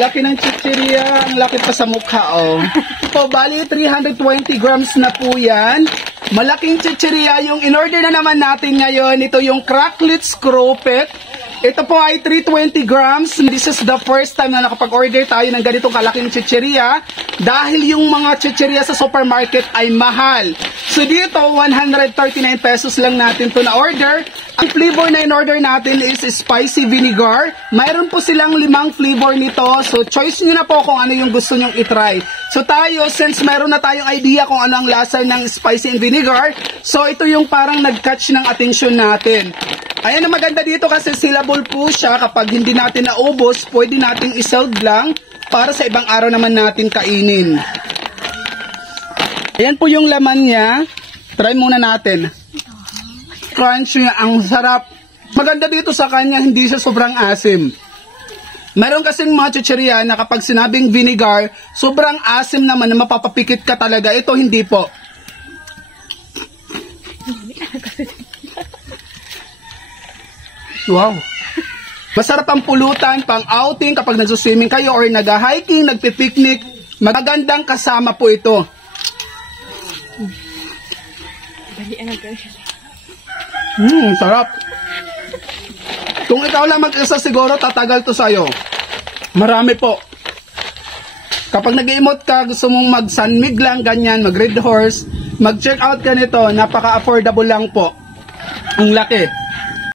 laki ng chichirya, ang laki pa sa mukha, oh. So, bali, 320 grams na po yan. Malaking chichirya, yung in-order na naman natin ngayon, ito yung cracklets cropet. Ito po ay 320 grams. This is the first time na nakapag-order tayo ng ganitong kalaking chichirya dahil yung mga chichirya sa supermarket ay mahal. So dito, 139 pesos lang natin to na order. Ang flavor na in-order natin is spicy vinegar. Mayroon po silang 5 flavor nito. So choice nyo na po kung ano yung gusto nyong itry. So tayo, since mayroon na tayong idea kung ano ang lasa ng spicy and vinegar, so ito yung parang nag-catch ng attention natin. Ayan ang maganda dito kasi sealable po siya. Kapag hindi natin naubos, pwede nating isold lang para sa ibang araw naman natin kainin. Ayan po yung laman niya. Try muna natin. Crunchy, ang sarap. Maganda dito sa kanya, hindi siya sobrang asim. Meron kasing mga chichirya na kapag sinabing vinegar, sobrang asim naman na mapapapikit ka talaga. Ito hindi po. Wow. Masarap ang pulutan, pang outing kapag nagsuswimming kayo or nag-hiking, nagpipiknik. Magagandang kasama po ito. Sarap. Kung ikaw lang mag-isa siguro, tatagal to sa'yo. Marami po. Kapag nag-emote ka, gusto mong mag-sunmig lang, ganyan, mag-red horse, mag-check out ka nito, napaka-affordable lang po. Ang laki.